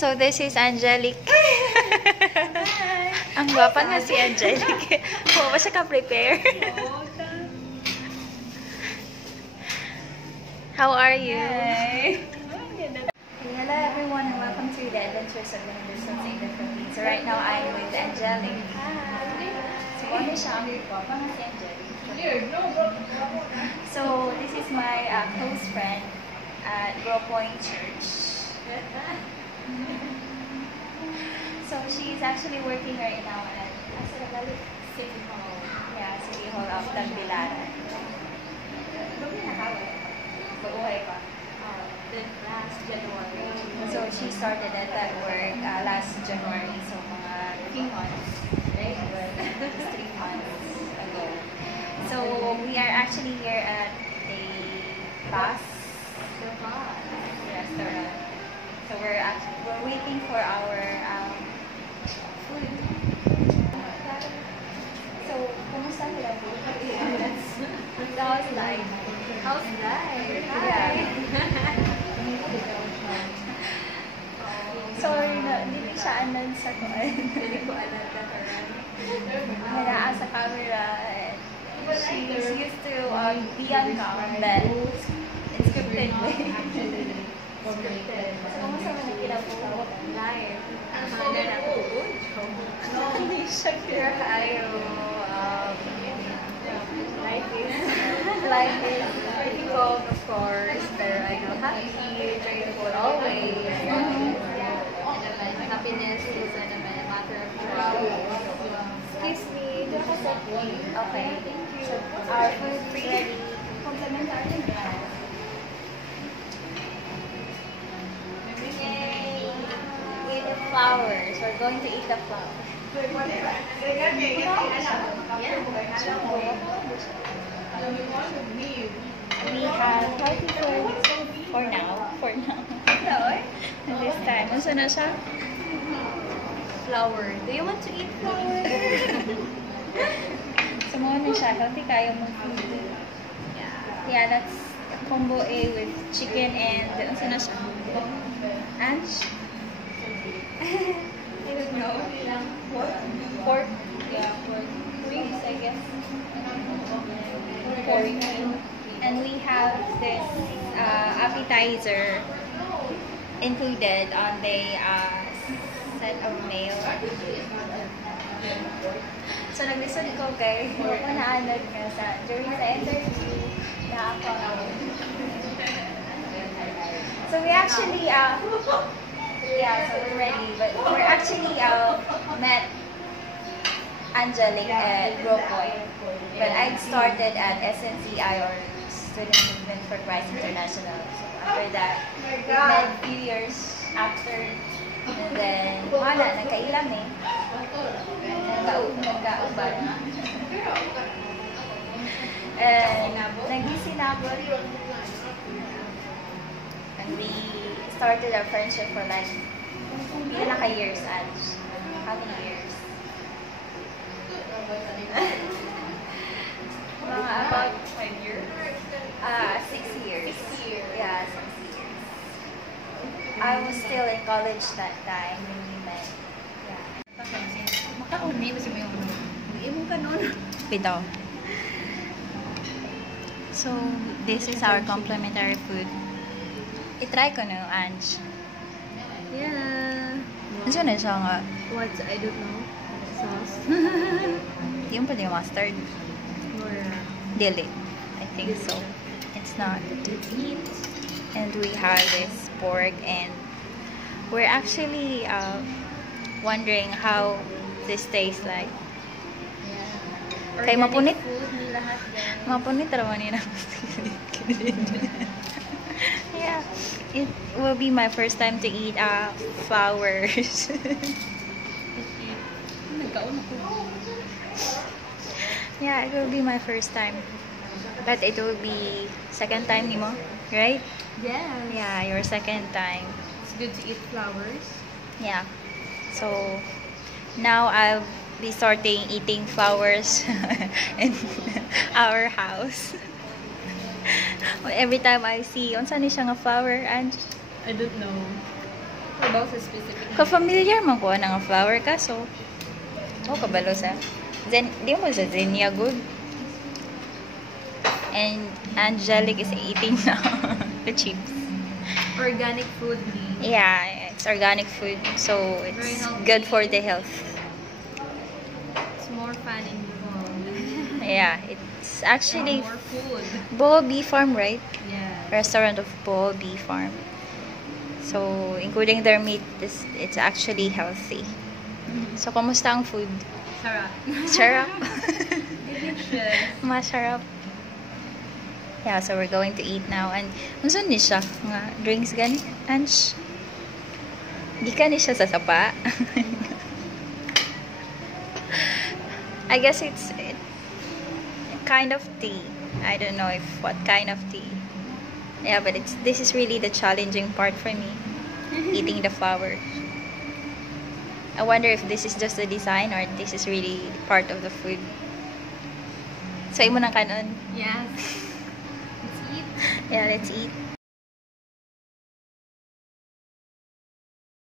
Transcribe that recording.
So this is Angelic. Ang gwapa nga si Angelic. Oo ba siya ka-prepare? How are you? Hi. Hello everyone and welcome to the Adventures of the Hendersons in the Philippines. So right now I'm with Angelic. Hi. So ano siya? Ang gwapa nga si Angelic. So this is my close friend at Grow Point Church. So she is actually working right now at City Hall. Yeah, City Hall of Tagbilaran. Baguhay pa. Last January. So she started at that work last January, so mga few months, right? Just 3 months ago. So we are actually here at a Paz restaurant. So we're waiting for our food. So kumusta nila po? How's life? How's life? Yeah. Sorry na, hindi siya anan sa kuan. Hindi ko alam ka karan. Hanaa sa camera and she's used to be on cam but in scripted way. Scripted. So, kumusta mo na kinabuo? Live. Ano na ako? Hindi siya Here tayo. life is Difficult, of course, pero I know happy, joyful always. Happiness is a matter of choice. Excuse me, do you have a okay, thank you. So, our food ready. Complimentary. Yay! With the flowers. We're going to eat the flowers. We have healthy food for now. And this time, unsa na siya? Flower. Do you want to eat flower? So, mga na siya. Healthy kayo mag food. Yeah, that's combo A with chicken and unsa na siya? Anch? I don't know. Pork? Yeah, pork. Ribs, I guess. Pork. And we have this appetizer included on the set of meal. So, nag-listen ko kay naanod nga during the interview na ako. So, we actually, yeah, so we're ready. But we're actually met Angelic at Grow Point. But I started at SNCI or Student Movement for Christ International. So after that, we met a few years after. And then, wala, nagkailam eh. Nagkauban. And nag-sinabot. And we started our friendship for like, ilan na years, Ange? How many years? Mga about 5 years? 6 years. 6 years. Yeah, 6 years. I was still in college that time when we met. Yeah. Makauni ba siya yung iimo ka noon? Bitaw. So, this is our complimentary food. I-try ko na, Ange. Yeah. Ano na siya nga? What? I don't know. Sauce? Yung pwede yung mustard. Or Dili. I think so. It's not. let's eat. And we have this pork and we're actually wondering how this tastes like. Kay mapunit. Food ni lahat yan. Mapunit raman yun. Yeah. It will be my first time to eat flowers. Nagkaon ako. Yeah, it will be my first time. But it will be second time ni mo, right? Yes. Yeah, your second time. It's good to eat flowers. Yeah. So now I'll be starting eating flowers in our house. Every time I see, unsa ni siya nga flower and I don't know. About sa specific. Ka-familiar man ko ng flower ka, so kabalo sa di mo sa Zenia good. And Angelic is eating now the chips. Organic food. Yeah, it's organic food, so Very it's healthy. good for the health. It's more fun involved. Yeah, it's actually More food. Boa Bee Farm, right? Yeah. Restaurant of Boa Bee Farm. So, including their meat, it's actually healthy. So, kamusta ang food? Sarap. Sarap. Delicious. Masarap. Yeah, so we're going to eat now. And, unsan ni siya? Nga, drinks gani? Ange? Di ka ni siya sa sapa? I guess it's kind of tea. I don't know if what kind of tea. Yeah, but this is really the challenging part for me. Eating the flower. I wonder if this is just the design or this is really part of the food. So, imo na kanon. Yes. Let's eat. Yeah, let's eat.